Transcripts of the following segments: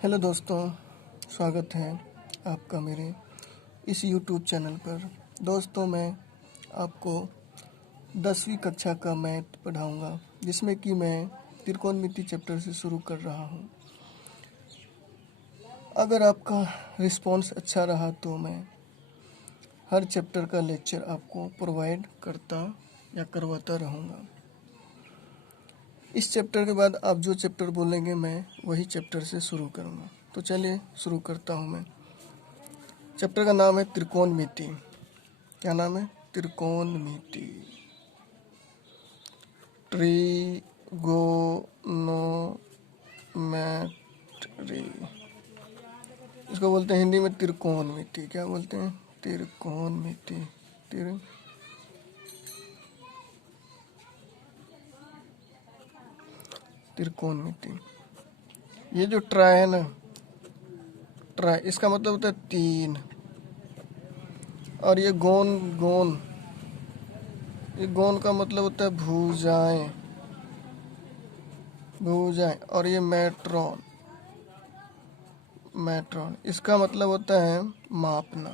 Hello दोस्तों, स्वागत है आपका मेरे इस यूट्यूब चैनल पर। दोस्तों, मैं आपको 10वीं कक्षा का मैथ पढ़ाऊंगा, जिसमें कि मैं त्रिकोणमिति चैप्टर से शुरू कर रहा हूं। अगर आपका रिस्पॉन्स अच्छा रहा तो मैं हर चैप्टर का लेक्चर आपको प्रोवाइड करता या करवाता रहूँगा। इस चैप्टर के बाद आप जो चैप्टर बोलेंगे मैं वही चैप्टर से शुरू करूँगा। तो चलिए शुरू करता हूँ मैं। चैप्टर का नाम है त्रिकोणमिति। क्या नाम है? त्रिकोणमिति। ट्रिगोनोमेट्री, इसको बोलते हैं हिंदी में त्रिकोणमिति। क्या बोलते हैं? त्रिकोणमिति। त्रिकोणमिति। ये जो ट्राई है ना, ट्राई इसका मतलब होता है 3। और ये गोन, ये गोन का मतलब होता है भुजाएं। और ये मैट्रॉन, इसका मतलब होता है मापना।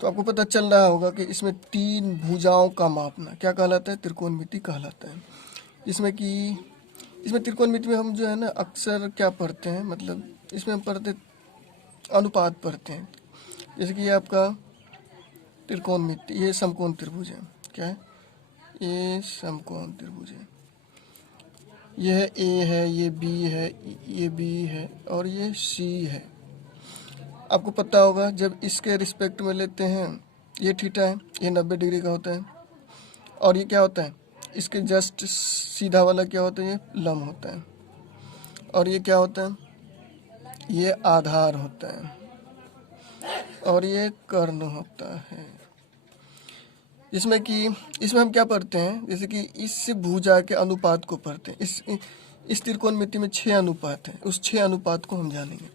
तो आपको पता चल रहा होगा कि इसमें 3 भुजाओं का मापना क्या कहलाता है? त्रिकोणमिति कहलाता है। इसमें त्रिकोणमिति में हम जो है ना अक्सर क्या पढ़ते हैं, मतलब इसमें हम पढ़ते अनुपात पढ़ते हैं। जैसे कि ये आपका त्रिकोणमिति, ये समकोण त्रिभुज है। क्या है? ये समकोण त्रिभुज है। यह ए है, ये बी है, ये बी है और ये सी है। आपको पता होगा जब इसके रिस्पेक्ट में लेते हैं, ये थीटा है, ये 90 डिग्री का होता है। और ये क्या होता है? इसके जस्ट सीधा वाला क्या होता है? ये लंब होता है। और ये क्या होता है? ये आधार होता है। और ये कर्ण होता है। इसमें हम क्या पढ़ते हैं? जैसे कि इस भुजा के अनुपात को पढ़ते हैं। इस त्रिकोणमिति में 6 अनुपात हैं। उस 6 अनुपात को हम जानेंगे।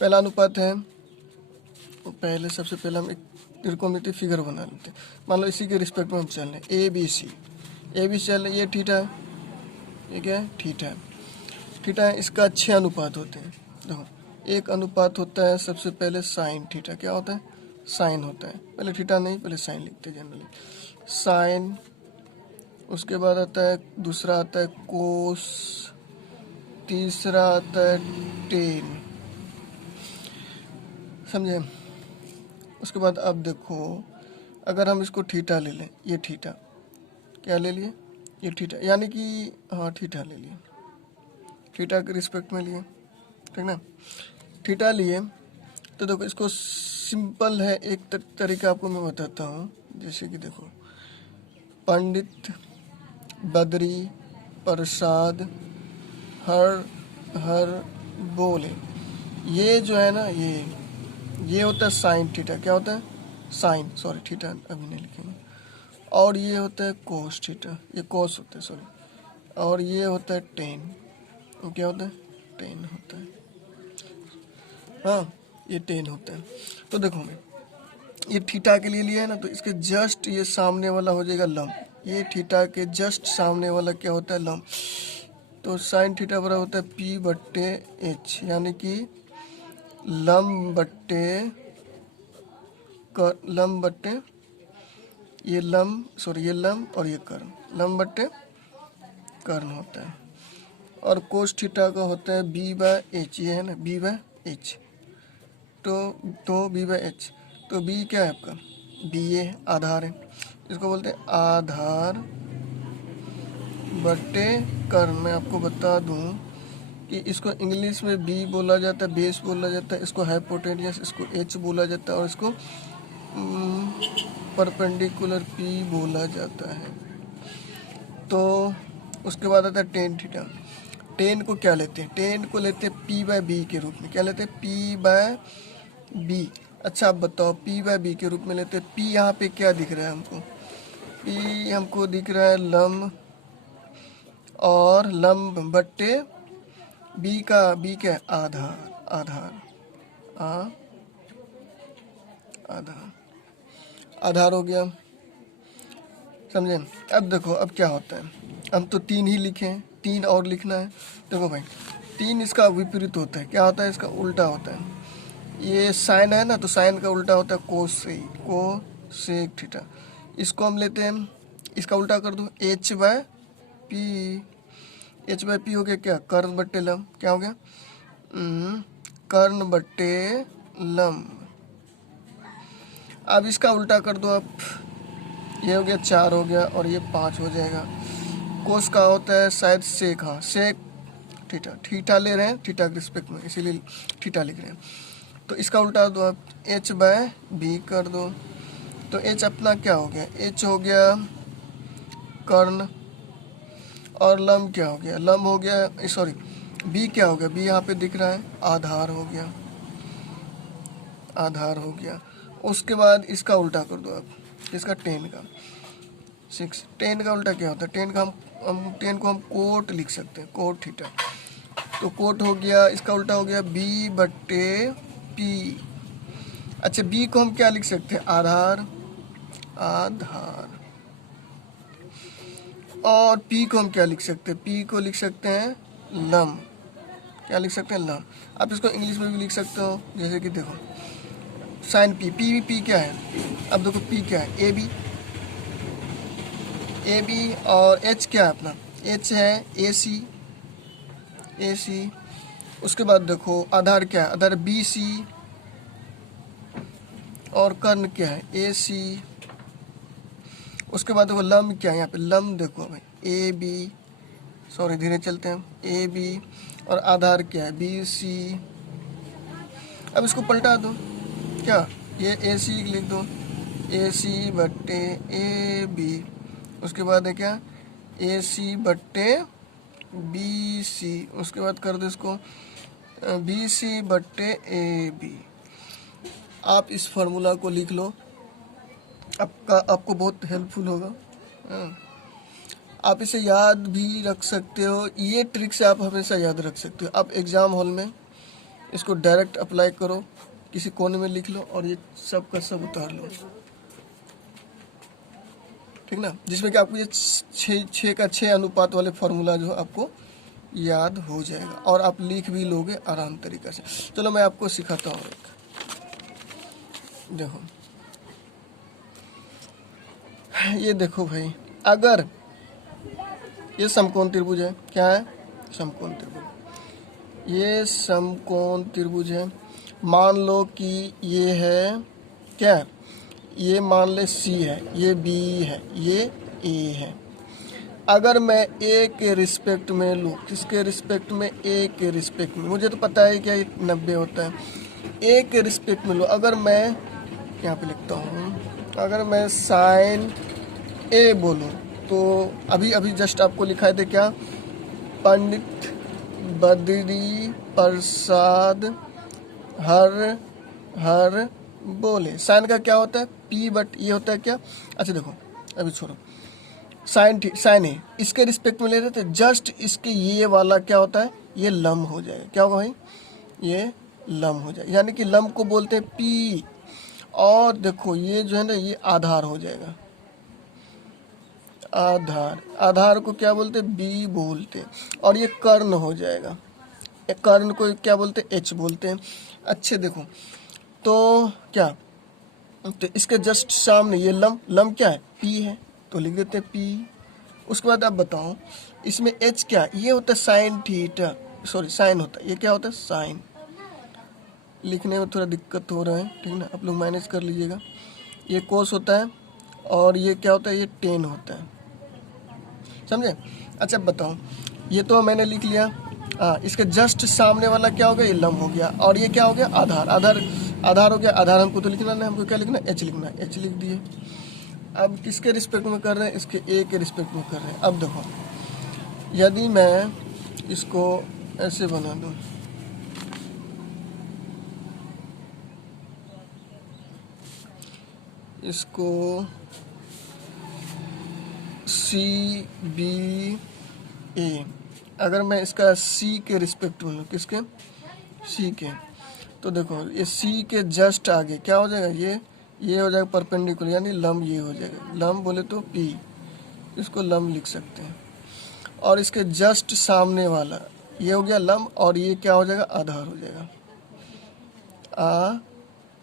पहला अनुपात है, सबसे पहले हम एक त्रिकोणमिति फिगर बना लेते हैं। मान लो इसी के रिस्पेक्ट में हम चल रहे हैं, ए बी सी चल रहे। ये थीटा है, ये क्या है? थीटा है। इसका 6 अनुपात होते हैं। देखो, एक अनुपात होता है सबसे पहले साइन थीटा। क्या होता है? साइन होता है। पहले थीटा नहीं, पहले साइन लिखते हैं जनरली। साइन, उसके बाद आता है दूसरा आता है कोस, तीसरा आता है टेन। समझे? उसके बाद अब देखो, अगर हम इसको थीटा ले लें, ये थीटा क्या ले लिए? ये थीटा, यानी कि हाँ थीटा ले लिए, थीटा के रिस्पेक्ट में लिए, ठीक ना? थीटा लिए तो देखो, इसको सिंपल है एक तरीका आपको मैं बताता हूँ। जैसे कि देखो, पंडित बद्री प्रसाद हर बोले, ये जो है ना, ये होता है साइन थीटा। क्या होता है? साइन, सॉरी थीटा अभी नहीं लिखेंगे। और ये होता है कोस थीटा, ये कोस होता है, सॉरी। और ये होता है टेन। क्या होता है? टेन होता है। हाँ, ये टेन होता है। तो देखो, मैं ये थीटा के लिए लिया है ना, तो इसके जस्ट ये सामने वाला हो जाएगा लंब। ये थीटा के जस्ट सामने वाला क्या होता है? लंब। तो साइन थीटा बराबर होता है P/H, यानी कि लंब बट्टे ये लंब और ये कर्ण, लंब बट्टे कर्ण होता है। और कोस थीटा का होता है B/H, ये है ना B/H। तो B/H, तो B क्या है आपका? B ये आधार है, इसको बोलते हैं आधार बट्टे कर्ण। मैं आपको बता दूं कि इसको इंग्लिश में B बोला जाता है, बेस बोला जाता है, इसको हाइपोटेनियस, इसको H बोला जाता है, और इसको परपेंडिकुलर P बोला जाता है। तो उसके बाद आता है टेन थीटा। टेन को क्या लेते हैं? टेन को लेते हैं P/B के रूप में। क्या लेते हैं? P/B। अच्छा, आप बताओ, P/B के रूप में लेते हैं। P यहाँ पे क्या दिख रहा है हमको? P हमको दिख रहा है लंब, और लंब बट्टे B क्या है? आधार हो गया। समझे। अब देखो अब क्या होता है, हम तो 3 ही लिखे हैं, 3 और लिखना है। देखो भाई 3 इसका विपरीत होता है, क्या होता है, इसका उल्टा होता है। ये साइन है ना, तो साइन का उल्टा होता है कोसेक थीटा। इसको हम लेते हैं, इसका उल्टा कर दो, एच बाय पी हो गया क्या, कर्ण बट्टे लंब, क्या हो गया, कर्ण बट्टे लंब। अब इसका उल्टा कर दो आप, ये हो गया 4 हो गया और ये 5 हो जाएगा। कोस का होता है शायद सेक, हाँ सेक थीटा ले रहे हैं, थीटा के रिस्पेक्ट में, इसीलिए थीटा लिख रहे हैं। तो इसका उल्टा दो आप, एच बाय बी कर दो। तो एच अपना क्या हो गया, एच हो गया कर्ण, और लंब क्या हो गया, लंब हो गया, सॉरी बी क्या हो गया, बी यहाँ पे दिख रहा है, आधार हो गया, आधार हो गया। उसके बाद इसका उल्टा कर दो आप, इसका 10 का 6, 10 का उल्टा क्या होता है, 10 का हम 10 को हम कोट लिख सकते हैं, कोट थीटा। तो कोट हो गया, इसका उल्टा हो गया बी बट्टे पी। अच्छा बी को हम क्या लिख सकते हैं, आधार, आधार। और पी को हम क्या लिख सकते हैं, पी को लिख सकते हैं लंब, क्या लिख सकते हैं, लंब। आप इसको इंग्लिश में भी लिख सकते हो, जैसे कि देखो साइन पी क्या है, अब देखो पी क्या है, ए बी और एच क्या है अपना, एच है ए सी। उसके बाद देखो आधार क्या है, आधार बी सी, और कर्ण क्या है, ए सी। उसके बाद देखो लंब क्या है, यहाँ पे लंब देखो भाई ए बी, सॉरी धीरे चलते हैं, ए बी, और आधार क्या है, बी सी। अब इसको पलटा दो, क्या ये ए सी लिख दो, ए सी बट्टे ए बी। उसके बाद है क्या, ए सी बट्टे बी सी। उसके बाद कर दो इसको बी सी बट्टे ए बी। आप इस फार्मूला को लिख लो, आपको बहुत हेल्पफुल होगा। हाँ। आप इसे याद भी रख सकते हो, ये ट्रिक से आप हमेशा याद रख सकते हो। आप एग्ज़ाम हॉल में इसको डायरेक्ट अप्लाई करो, किसी कोने में लिख लो और ये सब का सब उतार लो, ठीक ना, जिसमें कि आपको ये 6 का 6 अनुपात वाले फार्मूला जो आपको याद हो जाएगा और आप लिख भी लोगे आराम तरीके से। चलो मैं आपको सिखाता हूँ एक, देखो ये देखो भाई, अगर ये समकोण त्रिभुज है, क्या है, समकोण त्रिभुज, ये समकोण त्रिभुज है। मान लो कि ये है क्या, ये मान ले सी है, ये बी है, ये ए है। अगर मैं ए के रिस्पेक्ट में लूँ, किसके रिस्पेक्ट में, ए के रिस्पेक्ट में, मुझे तो पता है क्या 90 होता है, ए के रिस्पेक्ट में लूँ। अगर मैं यहाँ पे लिखता हूँ, अगर मैं साइन ए बोलूँ, तो अभी जस्ट आपको लिखा है थे क्या, पंडित बद्री प्रसाद हर बोले। साइन का क्या होता है, पी बट ये होता है क्या, अच्छा देखो अभी छोड़ो, साइन है, इसके रिस्पेक्ट में ले रहे थे, जस्ट इसके ये वाला क्या होता है, ये लंब हो जाएगा, क्या होगा भाई, ये लंब हो जाएगा, यानी कि लंब को बोलते हैं पी। और देखो ये जो है ना, ये आधार हो जाएगा, आधार को क्या बोलते हैं, बी बोलते हैं। और ये कर्ण हो जाएगा, कर्ण को क्या बोलते हैं, एच बोलते हैं। अच्छे देखो तो क्या, तो इसके जस्ट सामने ये लंब क्या है, पी है, तो लिख देते हैं पी। उसके बाद आप बताओ इसमें एच क्या, ये होता है साइन थीटा, सॉरी साइन होता है, ये क्या होता है, साइन। लिखने में थोड़ा दिक्कत हो रहा है, ठीक ना, आप लोग मैनेज कर लीजिएगा। ये कोस होता है और ये क्या होता है, ये टेन होता है, समझे। अच्छा बताओ, ये तो मैंने लिख लिया, हाँ इसके जस्ट सामने वाला क्या हो गया, ये लंब हो गया, और ये क्या हो गया, आधार हो गया। आधार हमको तो लिखना नहीं, हमको क्या लिखना है, एच लिखना है, एच लिख दिए। अब किसके रिस्पेक्ट में कर रहे हैं, इसके ए के रिस्पेक्ट में कर रहे हैं। अब देखो यदि मैं इसको ऐसे बना दूं, इसको सी बी ए, अगर मैं इसका सी के रिस्पेक्ट में लूँ, किसके, सी के, तो देखो ये सी के जस्ट आगे क्या हो जाएगा, ये हो जाएगा परपेंडिकुलर, यानी लंब ये हो जाएगा, लंब बोले तो पी। इसको लंब लिख सकते हैं। और इसके जस्ट सामने वाला ये हो गया लंब, और ये क्या हो जाएगा, आधार हो जाएगा,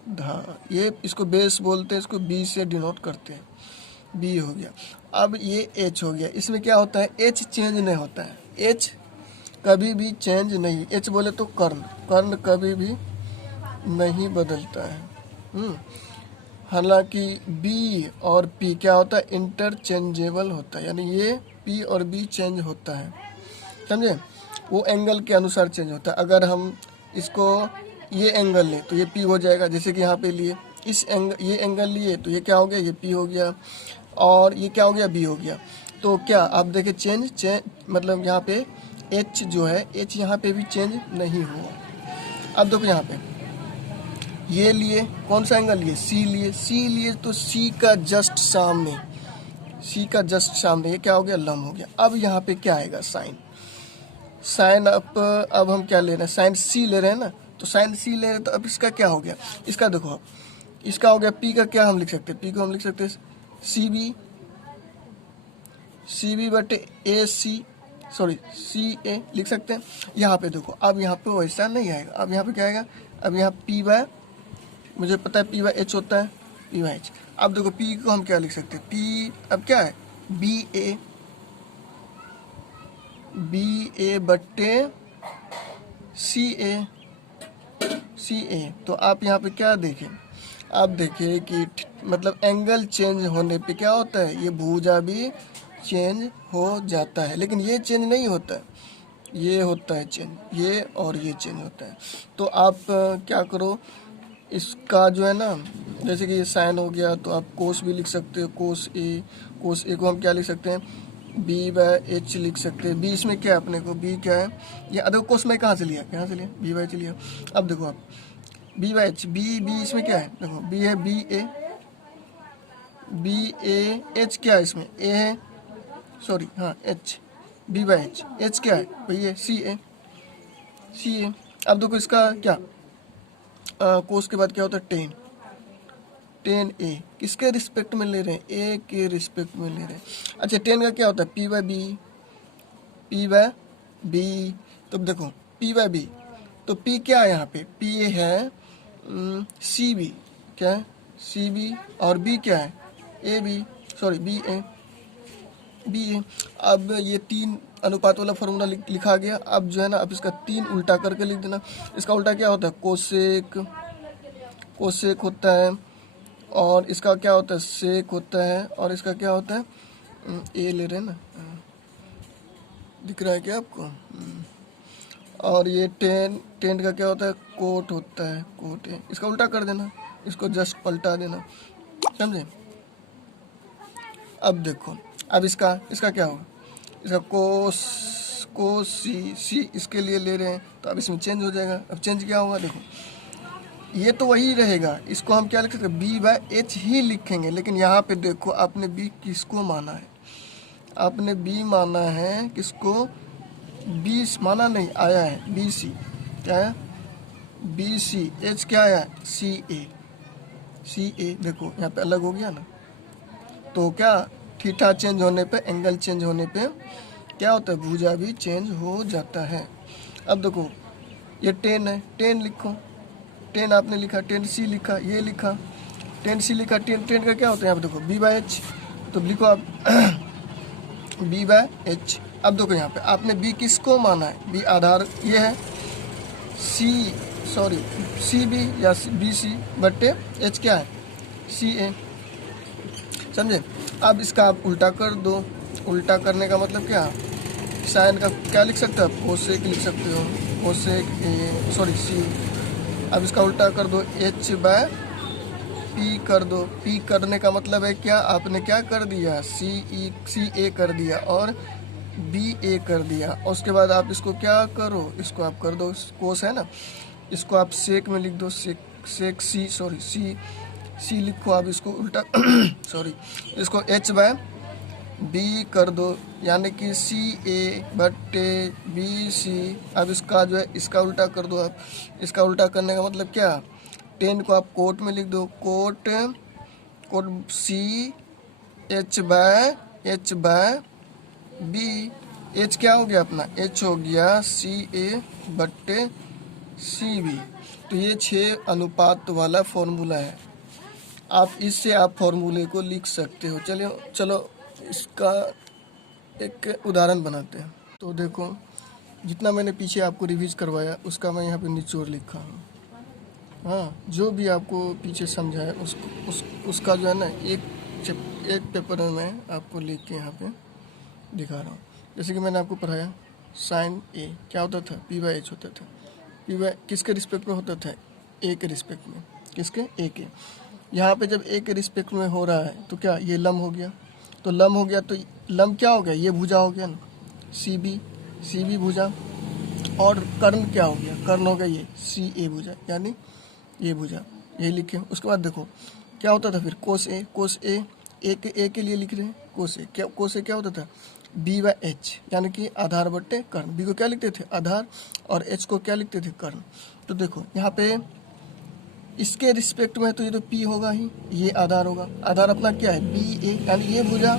आधार। ये इसको बेस बोलते हैं, इसको बी से डिनोट करते हैं, बी हो गया। अब ये एच हो गया। इसमें क्या होता है, एच चेंज नहीं होता है, एच कभी भी चेंज नहीं। एच बोले तो कर्ण, कर्ण कभी भी नहीं बदलता है। हालांकि बी और पी क्या होता है, इंटरचेंजेबल होता है, यानी ये पी और बी चेंज होता है, समझे। वो एंगल के अनुसार चेंज होता है। अगर हम इसको ये एंगल लें तो ये पी हो जाएगा, जैसे कि यहाँ पे लिए इस एंगल, ये एंगल लिए तो ये क्या हो गया, ये पी हो गया, और ये क्या हो गया, बी हो गया। तो क्या आप देखें चेंज मतलब यहाँ पे एच जो है, एच यहाँ पे भी चेंज नहीं हुआ। अब देखो यहाँ पे ये लिए कौन सा एंगल लिए, सी लिए, सी लिए तो सी का जस्ट सामने, सी का जस्ट सामने ये क्या हो गया, लंब हो गया। अब यहाँ पे क्या आएगा, साइन, साइन अब हम क्या ले रहे हैं, साइन सी ले रहे हैं ना, तो साइन सी ले रहे हैं, तो अब इसका क्या हो गया, इसका देखो अब इसका हो गया पी का क्या हम लिख सकते हैं, पी को हम लिख सकते हैं सी बी, सी बी बटे ए सी, सॉरी सी ए लिख सकते हैं। यहाँ पे देखो अब यहाँ पे वैसा नहीं आएगा, अब यहाँ पे क्या आएगा, अब यहाँ पी बाय, मुझे पता है पी बाय एच होता है, पी बाय एच। अब देखो पी को हम क्या लिख सकते हैं, पी अब क्या है, बी ए बट्टे सी ए, सी ए। तो आप यहाँ पे क्या देखें, आप देखिए कि मतलब एंगल चेंज होने पे क्या होता है, ये भुजा भी चेंज हो जाता है, लेकिन ये चेंज नहीं होता है, ये होता है चेंज, ये और ये चेंज होता है। तो आप क्या करो, इसका जो है ना, जैसे कि ये साइन हो गया तो आप कोस भी लिख सकते हो, कोस ए को हम क्या लिख सकते हैं, बी बाय एच लिख सकते हैं। बी इसमें क्या है, अपने को बी क्या है, ये देखो कोस में कहाँ से लिया, बी बाय एच लिया। अब देखो आप बी बाय एच, बी इसमें क्या है, देखो बी है, बी ए एच क्या है, इसमें ए है, सॉरी हाँ एच, बी बाय एच क्या है भैया, सी ए। अब देखो इसका क्या कोस के बाद क्या होता है, टेन ए, किसके रिस्पेक्ट में ले रहे हैं, ए के रिस्पेक्ट में ले रहे हैं। अच्छा टेन का क्या होता है, पी बाय बी। तो देखो पी बाय बी, तो पी क्या है यहाँ पे, पी ए है सी बी, क्या है सी बी, और बी क्या है ए बी, सॉरी बी ए। अब ये 3 अनुपात वाला फॉर्मूला लिखा गया। अब जो है ना, अब इसका 3 उल्टा करके लिख देना। इसका उल्टा क्या होता है, कोसेक होता है, और इसका क्या होता है, सेक होता है, और इसका क्या होता है, ए ले रहे हैं ना, दिख रहा है क्या आपको, और ये टेन का क्या होता है, कोट होता है, कोट है। इसका उल्टा कर देना, इसको जस्ट पलटा देना, समझे। अब देखो अब इसका क्या होगा, इसका कोस सी इसके लिए ले रहे हैं, तो अब इसमें चेंज हो जाएगा। अब चेंज क्या होगा, देखो ये तो वही रहेगा, इसको हम क्या लिख सकते हैं, बी बाय एच ही लिखेंगे। लेकिन यहाँ पे देखो आपने बी किसको माना है, आपने बी माना है किसको, बी माना नहीं, आया है बी सी, क्या है बी सी, एच क्या आया सी ए। देखो यहाँ पे अलग हो गया ना, तो क्या थीटा चेंज होने पे, एंगल चेंज होने पे क्या होता है, भुजा भी चेंज हो जाता है। अब देखो ये 10 है, 10 लिखो, 10 आपने लिखा, 10 सी लिखा, ये लिखा 10 सी लिखा, 10 का क्या होता है, यहाँ पे देखो बी बाय एच, तो लिखो आप बी बाय एच। अब देखो यहाँ पे आपने बी किसको माना है, बी आधार ये है, सी बी या बी सी बट्टे एच क्या है, सी ए, समझे। अब इसका आप उल्टा कर दो, उल्टा करने का मतलब क्या, साइन का क्या लिख सकते हो आप, कोसेक लिख सकते हो, कोसेक ए, सॉरी सी। अब इसका उल्टा कर दो, एच बाय पी कर दो। पी करने का मतलब है क्या, आपने क्या कर दिया, सी ए कर दिया और बी ए कर दिया, और उसके बाद आप इसको क्या करो, इसको आप कर दो, कोस है ना, इसको आप सेक में लिख दो, सेक सी, सॉरी सी लिखो, आप इसको उल्टा सॉरी इसको एच बाय बी कर दो, यानी कि सी ए बट्टे बी सी। अब इसका जो है इसका उल्टा कर दो आप, इसका उल्टा करने का मतलब क्या, 10 को आप कोट में लिख दो, cot C H by H by B. H क्या हो गया अपना, एच हो गया सी ए बट्टे सी बी। तो ये 6 अनुपात वाला फॉर्मूला है। आप इससे आप फॉर्मूले को लिख सकते हो। चलिए चलो इसका एक उदाहरण बनाते हैं। तो देखो, जितना मैंने पीछे आपको रिवीज करवाया उसका मैं यहाँ पे निचोड़ लिखा हूँ। हाँ, जो भी आपको पीछे समझाया उसका जो है ना एक पेपर में मैं आपको लिख के यहाँ पे दिखा रहा हूँ। जैसे कि मैंने आपको पढ़ाया, साइन ए क्या होता था, पी बाई एच होता था। पी बाई किसके रिस्पेक्ट में होता था, ए के रिस्पेक्ट में। किसके, ए के। यहाँ पे जब ए के रिस्पेक्ट में हो रहा है तो क्या ये लम हो गया। तो लम हो गया तो लम क्या हो गया, ये भुजा हो गया ना, सी बी भुजा। और कर्ण क्या हो गया, कर्ण हो गया ये सी ए भुजा, यानी ये भुजा। ये लिखे। उसके बाद देखो क्या होता था फिर, कोस ए के लिए लिख रहे हैं कोस ए क्या होता था, बी बाई एच, यानी कि आधार बट्टे कर्ण। बी को क्या लिखते थे, आधार, और एच को क्या लिखते थे, कर्ण। तो देखो यहाँ पे इसके रिस्पेक्ट में तो ये तो पी होगा ही, ये आधार होगा। आधार अपना क्या है, बी ए, यानी ये भुजा,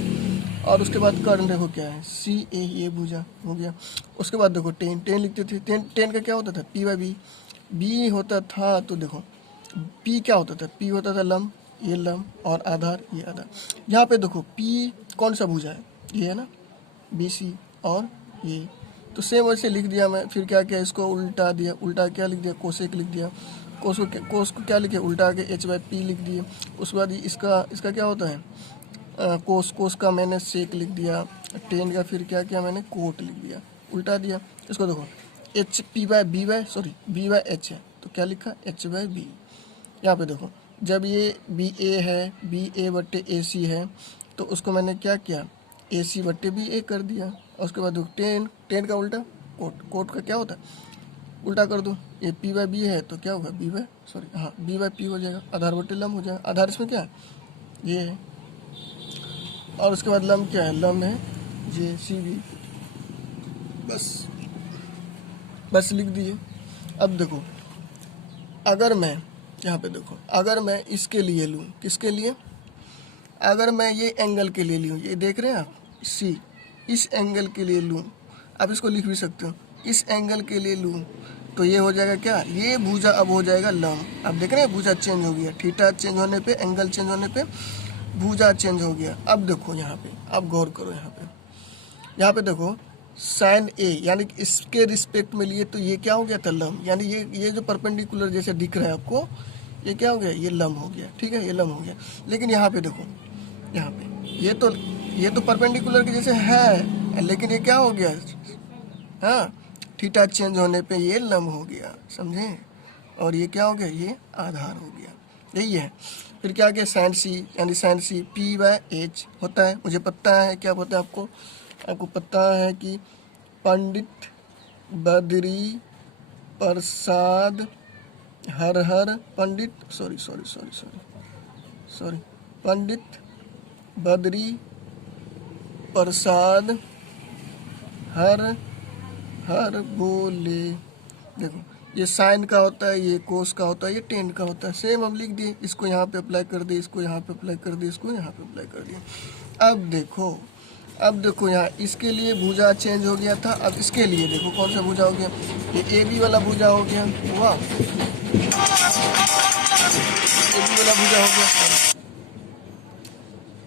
और उसके बाद कर्ण देखो क्या है, सी ए, ये भुजा हो गया। उसके बाद देखो टेन लिखते थे। टेन का क्या होता था, पी बाई बी होता था। तो देखो पी क्या होता था, पी होता था लम, ये लम, और आधार ये आधार। यहाँ पे देखो पी कौन सा भुजा है, ये है ना, बी सी, और ये। तो सेम वैसे लिख दिया मैं। फिर क्या किया, इसको उल्टा दिया। उल्टा क्या लिख दिया, कोसेक लिख दिया। कोस को क्या लिखे, उल्टा के एच बाई पी लिख दिए। उसके बाद इसका क्या होता है, कोस का मैंने सेक लिख दिया। टेन का फिर क्या किया मैंने, कोट लिख दिया, उल्टा दिया। इसको देखो H P by B by H है, तो क्या लिखा, एच बाय बी। यहाँ पे देखो जब ये बी ए है, बी ए बट्टे ए सी है, तो उसको मैंने क्या किया, ए सी बट्टे बी ए कर दिया। और उसके बाद देखो टेन का उल्टा कोट का क्या होता है, उल्टा कर दो। ये पी बाय बी है तो क्या होगा, बी बाय पी हो जाएगा। आधार बट्टे लम हो जाएगा। आधार इसमें क्या है, ये है, और उसके बाद लम क्या है, लम है जे सी बी। बस लिख दिए। अब देखो अगर मैं यहाँ पे देखो, अगर मैं इसके लिए लूँ, किसके लिए, अगर मैं ये एंगल के लिए लूँ, ये देख रहे हैं आप, सी, इस एंगल के लिए लूँ, आप इसको लिख भी सकते हो, इस एंगल के लिए लूँ, तो ये हो जाएगा क्या, ये भुजा अब हो जाएगा लम। अब देख रहे हैं भुजा चेंज हो गया, थीटा चेंज होने पे, एंगल चेंज होने पे भुजा चेंज हो गया। अब देखो यहाँ पे, अब गौर करो यहाँ पे देखो साइन ए, यानी कि इसके रिस्पेक्ट में लिए तो ये क्या हो गया था, लम। यानी ये जो परपेंडिकुलर जैसे दिख रहा है आपको, ये क्या हो गया, ये लम हो गया। ठीक है, ये लम हो गया। लेकिन यहाँ पे देखो, यहाँ पे ये तो परपेंडिकुलर के जैसे है, लेकिन ये क्या हो गया, हाँ, थीटा चेंज होने पे ये लम हो गया, समझे। और ये क्या हो गया, ये आधार हो गया। यही है। फिर क्या किया, साइन सी, यानी sine C P by H होता है। मुझे पता है क्या पता है आपको पता है कि पंडित बद्री प्रसाद हर पंडित पंडित बद्री प्रसाद हर बोले। देखो ये साइन का होता है, ये कोस का होता है, ये टेन का होता है। सेम हम लिख दिए, इसको यहाँ पे अप्लाई कर दिए, इसको यहाँ पे अप्लाई कर दिए, इसको यहाँ पे अप्लाई कर दिए। अब देखो यहाँ इसके लिए भुजा चेंज हो गया था। अब इसके लिए देखो कौन सा भुजा हो गया, ये ए बी वाला भुजा हो गया। वाह, ए बी वाला भुजा हो गया,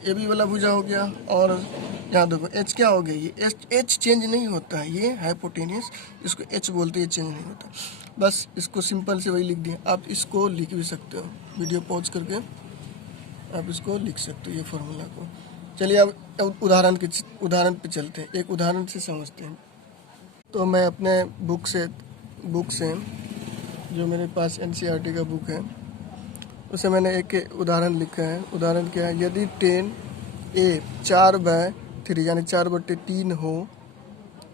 ए बी वाला भुजा हो गया। और यहाँ देखो एच क्या हो गया, ये एच चेंज नहीं होता है, ये हाइपोटेनियस, इसको एच बोलते हैं, चेंज नहीं होता। बस इसको सिंपल से वही लिख दिया। आप इसको लिख भी सकते हो, वीडियो पॉज करके आप इसको लिख सकते हो, ये फॉर्मूला को। चलिए अब उदाहरण पे चलते हैं, एक उदाहरण से समझते हैं। तो मैं अपने बुक से जो मेरे पास एनसीईआरटी का बुक है, उसे मैंने एक उदाहरण लिखा है। उदाहरण क्या है, यदि 10A 4/3 यानी 4/3 हो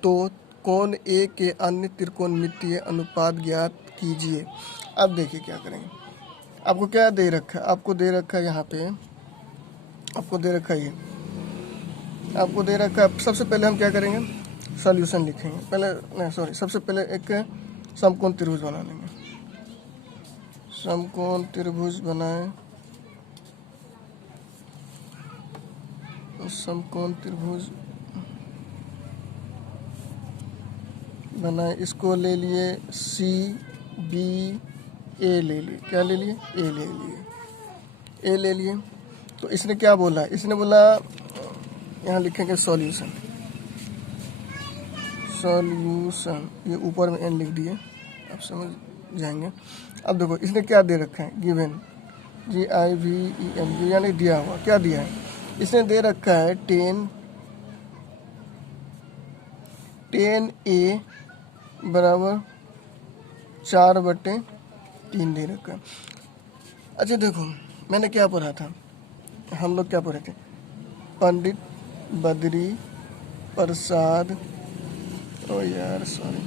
तो कोण ए के अन्य त्रिकोणमितीय अनुपात ज्ञात कीजिए। अब देखिए क्या करेंगे। आपको क्या दे रखा है, आपको दे रखा है यहाँ पे, आपको दे रखा है ये, आपको दे रखा है। सबसे पहले हम क्या करेंगे, सॉल्यूशन लिखेंगे। सबसे पहले एक समकोण त्रिभुज बना लेंगे। समकोण त्रिभुज बनाए, समकोण त्रिभुज बनाए, इसको ले लिए सी बी ए ले लिए, क्या ले लिए, ए ले लिए, ए ले लिए। तो इसने क्या बोला, इसने बोला यहाँ लिखेंगे सॉल्यूशन, सॉल्यूशन, ये ऊपर में एन लिख दिए, आप समझ जाएंगे। अब देखो इसने क्या दे रखा है, गिवन GIVEN, यानी दिया हुआ, क्या दिया है, इसने दे रखा है 10A बराबर 4/3 दे रखा है। अच्छा देखो मैंने क्या पढ़ा था, हम लोग क्या पढ़े थे, पंडित बद्री प्रसाद, ओ यार सॉरी,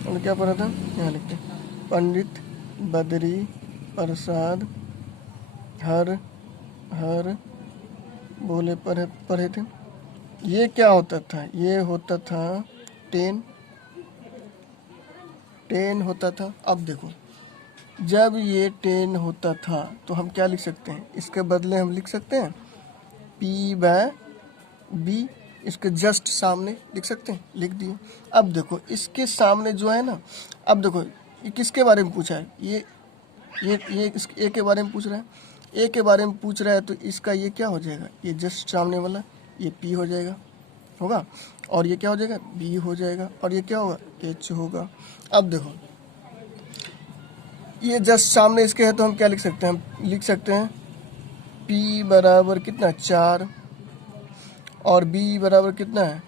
हमने क्या पढ़ा था, यहाँ लिखते पंडित बद्री प्रसाद हर बोले पढ़े थे। ये क्या होता था, ये होता था 10 होता था। अब देखो जब ये 10 होता था तो हम क्या लिख सकते हैं, इसके बदले हम लिख सकते हैं P/B, इसके जस्ट सामने लिख सकते हैं, लिख दिए। अब देखो इसके सामने जो है ना, अब देखो ये किसके बारे में पूछा है, ये इस ए के बारे में पूछ रहा है, ए के बारे में पूछ रहा है, तो इसका ये क्या हो जाएगा, ये जस्ट सामने वाला ये P हो जाएगा, होगा, और ये क्या हो जाएगा, B हो जाएगा, और ये क्या होगा, H होगा। अब देखो ये जस्ट सामने इसके है, तो हम क्या लिख सकते हैं, हम लिख सकते हैं P बराबर कितना 4 और B बराबर कितना है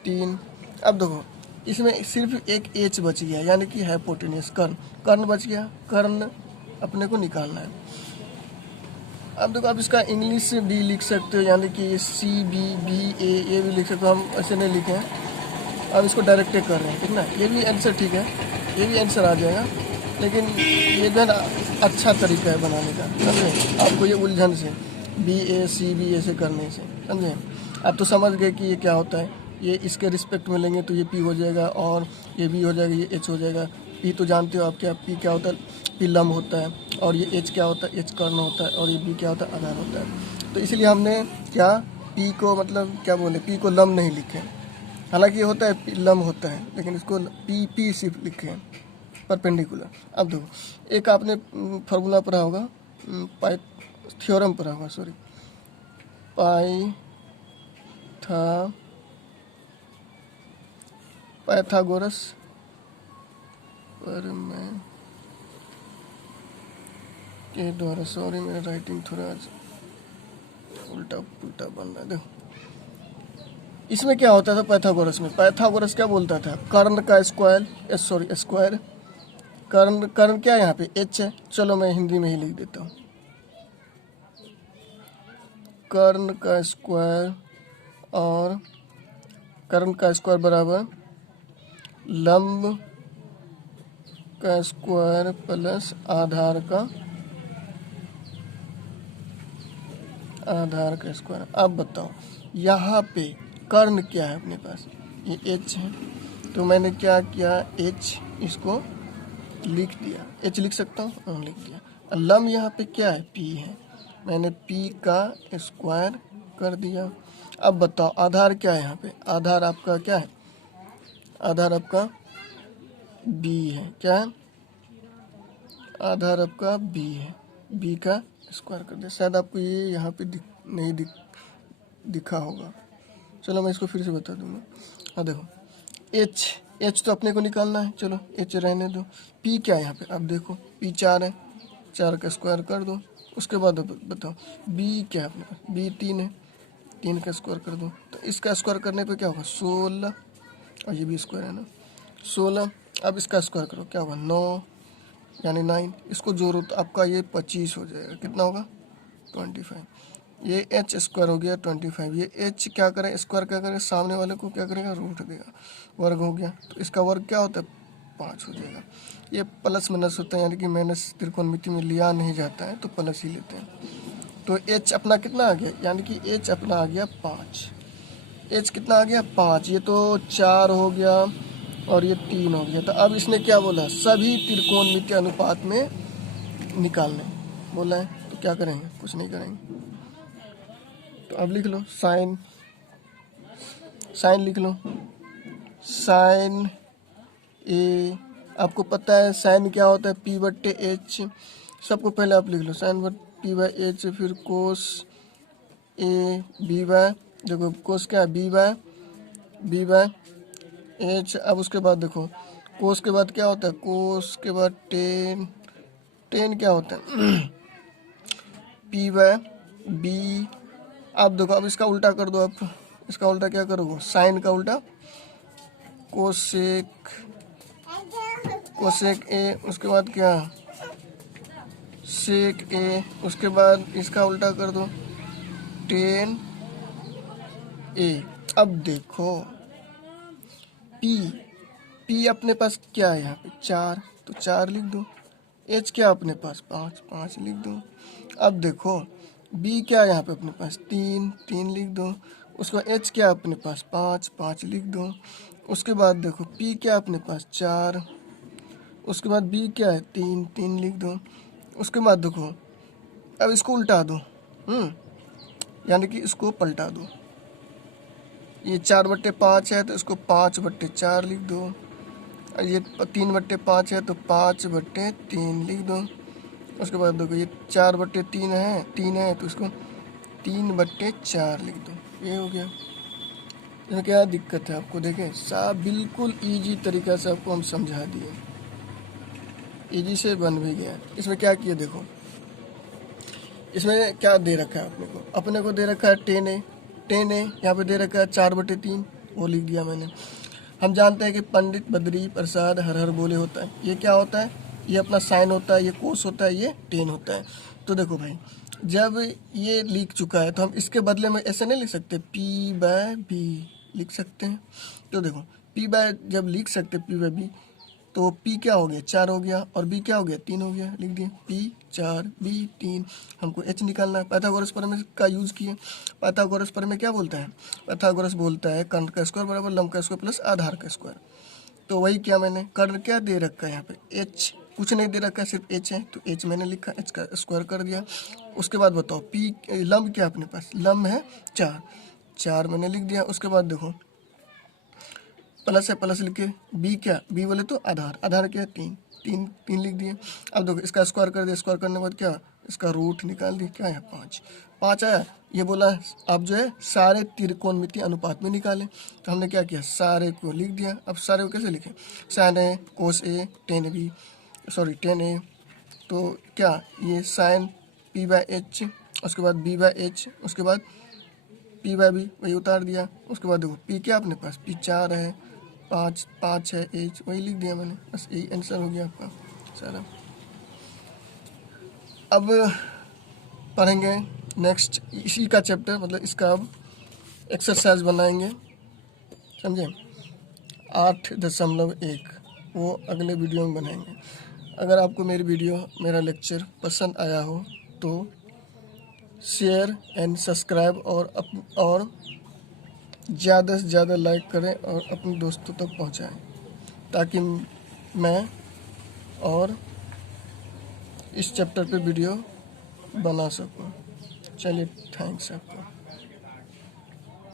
3। अब देखो इसमें सिर्फ एक H बच गया, यानी कि हाइपोटेन्यूस कर्ण बच गया, कर्ण अपने को निकालना है। अब देखो आप इसका इंग्लिश से भी लिख सकते हो, यानी कि CBBA ये भी लिख सकते हो, हम ऐसे नहीं लिखे हैं, अब इसको डायरेक्ट कर रहे हैं, ठीक ना, ये भी आंसर ठीक है, ये भी आंसर आ जाएगा, लेकिन ये जो है ना अच्छा तरीका है बनाने का, समझे, आपको ये उलझन से BACB ऐसे करने से, समझे, आप तो समझ गए कि ये क्या होता है, ये इसके रिस्पेक्ट में लेंगे तो ये P हो जाएगा, और ये B हो जाएगा, ये H हो जाएगा। P तो जानते हो आप क्या, P क्या होता है, P लंब होता है, और ये H क्या होता है, H कर्ण होता है, और ये B क्या होता है, आधार होता है। तो इसलिए हमने क्या P को मतलब क्या बोले, P को लंब नहीं लिखे, हालांकि ये होता है P लंब होता है, लेकिन इसको P सिर्फ लिखे हैं, परपेंडिकुलर। अब देखो एक आपने फार्मूला पढ़ा होगा, थ्योरम पढ़ा होगा, सॉरी, पाइथागोरस पर मैं के द्वारा, सॉरी मेरा राइटिंग थोड़ा आज उल्टा पुल्टा बन रहा है। देखो इसमें क्या होता था पाइथागोरस में, पाइथागोरस क्या बोलता था, कर्ण का स्क्वायर, कर्ण क्या है यहाँ पे H है, चलो मैं हिंदी में ही लिख देता हूँ, कर्ण का स्क्वायर, और कर्ण का स्क्वायर बराबर लंब का स्क्वायर प्लस आधार का स्क्वायर। अब बताओ यहाँ पे कर्ण क्या है अपने पास, ये H है, तो मैंने क्या किया, H इसको लिख दिया, H लिख सकता हूँ, लिख दिया। लंब यहाँ पे क्या है, P है, मैंने P का स्क्वायर कर दिया। अब बताओ आधार क्या है यहाँ पे, आधार आपका क्या है, आधार आपका B है, क्या है, आधार आपका B है, B का स्क्वायर कर दिया। शायद आपको ये यहाँ पे नहीं दिखा होगा, चलो मैं इसको फिर से बता दूंगा। हाँ देखो H तो अपने को निकालना है, चलो H रहने दो। P क्या है यहाँ पे, अब देखो P 4 है, 4 का स्क्वायर कर दो। उसके बाद बताओ B क्या है अपने पास, B 3 है, 3 का स्क्वायर कर दो। तो इसका स्क्वायर करने पे क्या होगा 16, और ये भी स्क्वायर है ना 16। अब इसका स्क्वायर करो, क्या होगा 9 यानी 9, इसको जोड़ो तो आपका ये 25 हो जाएगा, कितना होगा 25। ये H स्क्वायर हो गया 25, ये H क्या करें, स्क्वायर क्या करें, सामने वाले को क्या करेगा, रूट देगा, वर्ग हो गया, तो इसका वर्ग क्या होता है 5 हो जाएगा। ये प्लस माइनस होता है, यानी कि माइनस त्रिकोणमिति में लिया नहीं जाता है, तो प्लस ही लेते हैं। तो H अपना कितना आ गया, यानी कि H अपना आ गया 5, H कितना आ गया 5, ये तो 4 हो गया और ये 3 हो गया। तो अब इसने क्या बोला, सभी त्रिकोणमितीय अनुपात में निकालने बोला है, तो क्या करेंगे, कुछ नहीं करेंगे। तो अब लिख लो साइन, साइन लिख लो, साइन ए, आपको पता है साइन क्या होता है, पी बट्टे एच, सबको पहले आप लिख लो sine but P by H, फिर कोस ए बी बाय, देखो कोस क्या है बी बाय एच। अब उसके बाद देखो कोस के बाद क्या होता है, कोस के बाद टेन, टेन क्या होता है पी बाय बी। अब देखो अब इसका उल्टा कर दो, आप इसका उल्टा क्या करोगे, साइन का उल्टा कोसेक, कोसेक ए, उसके बाद क्या सेक ए, उसके बाद इसका उल्टा कर दो टेन ए। अब देखो पी, पी अपने पास क्या है यहाँ पे 4, तो 4 लिख दो, एच क्या अपने पास 5, 5 लिख दो। अब देखो बी क्या है यहाँ पे अपने पास 3, 3 लिख दो, उसको एच क्या अपने पास 5, 5 लिख दो। उसके बाद देखो पी क्या अपने पास 4, उसके बाद बी क्या है 3, 3 लिख दो। उसके बाद देखो अब इसको उल्टा दो, यानी कि इसको पलटा दो, ये 4/5 है तो इसको 5/4 लिख दो, और ये 3/5 है तो 5/3 लिख दो। उसके बाद देखो ये 4/3 है, 3 है तो इसको 3/4 लिख दो, ये हो गया। इसमें क्या दिक्कत है आपको, देखें साहब बिल्कुल इजी तरीका से आपको हम समझा दिए, इजी से बन भी गया। इसमें क्या किया देखो, इसमें क्या दे रखा है अपने को दे रखा है 10A, 10A यहाँ पे दे रखा है 4/3, वो लिख दिया मैंने। हम जानते हैं कि पंडित बद्री प्रसाद हर हर बोले होता है, ये क्या होता है, ये अपना साइन होता है, ये कोस होता है, ये टेन होता है। तो देखो भाई जब ये लिख चुका है तो हम इसके बदले में ऐसे नहीं लिख सकते, पी बाय बी लिख सकते हैं। तो देखो पी बाय जब लिख सकते पी बाय बी, तो पी क्या हो गया 4 हो गया, और बी क्या हो गया 3 हो गया, लिख दिए पी 4 बी 3। हमको एच निकालना है, पाइथागोरस प्रमेय का यूज़ किए। पाइथागोरस प्रमेय क्या बोलता है, पाइथागोरस बोलता है कर्ण का स्क्वायर बराबर लंब का स्क्वायर प्लस आधार का स्क्वायर। तो वही क्या मैंने, कर्ण क्या दे रखा है यहाँ पे एच, कुछ नहीं दे रखा है, सिर्फ एच है, तो एच मैंने लिखा, एच का स्क्वायर कर दिया। उसके बाद बताओ पी लंब क्या अपने पास, लंब है 4, 4 मैंने लिख दिया। उसके बाद देखो प्लस है, प्लस लिख के बी क्या, बी बोले तो आधार, आधार क्या 3, 3 3 लिख दिए। अब देखो इसका स्क्वायर कर दिया, स्क्वायर करने के बाद क्या, इसका रूट निकाल दी, क्या है 5, 5 आया। ये बोला अब जो है सारे त्रिकोणमितीय अनुपात में निकालें, तो हमने क्या किया सारे को लिख दिया। अब सारे को कैसे लिखें, साइन ए कोस ए 10B, सॉरी 10A, तो क्या ये साइन पी बाय एच, उसके बाद बी बाय एच, उसके बाद पी बाय बी, वही उतार दिया। उसके बाद देखो पी क्या अपने पास, पी 4 है, 5 है, एच वही लिख दिया मैंने, बस यही आंसर हो गया आपका सारा। अब पढ़ेंगे नेक्स्ट इसी का चैप्टर, मतलब इसका अब एक्सरसाइज बनाएंगे, समझे 8.1, वो अगले वीडियो में बनाएंगे। अगर आपको मेरी वीडियो मेरा लेक्चर पसंद आया हो तो शेयर एंड सब्सक्राइब और ज़्यादा से ज़्यादा लाइक करें और अपने दोस्तों तक पहुंचाएं, ताकि मैं और इस चैप्टर पे वीडियो बना सकूं। चलिए थैंक्स आपको।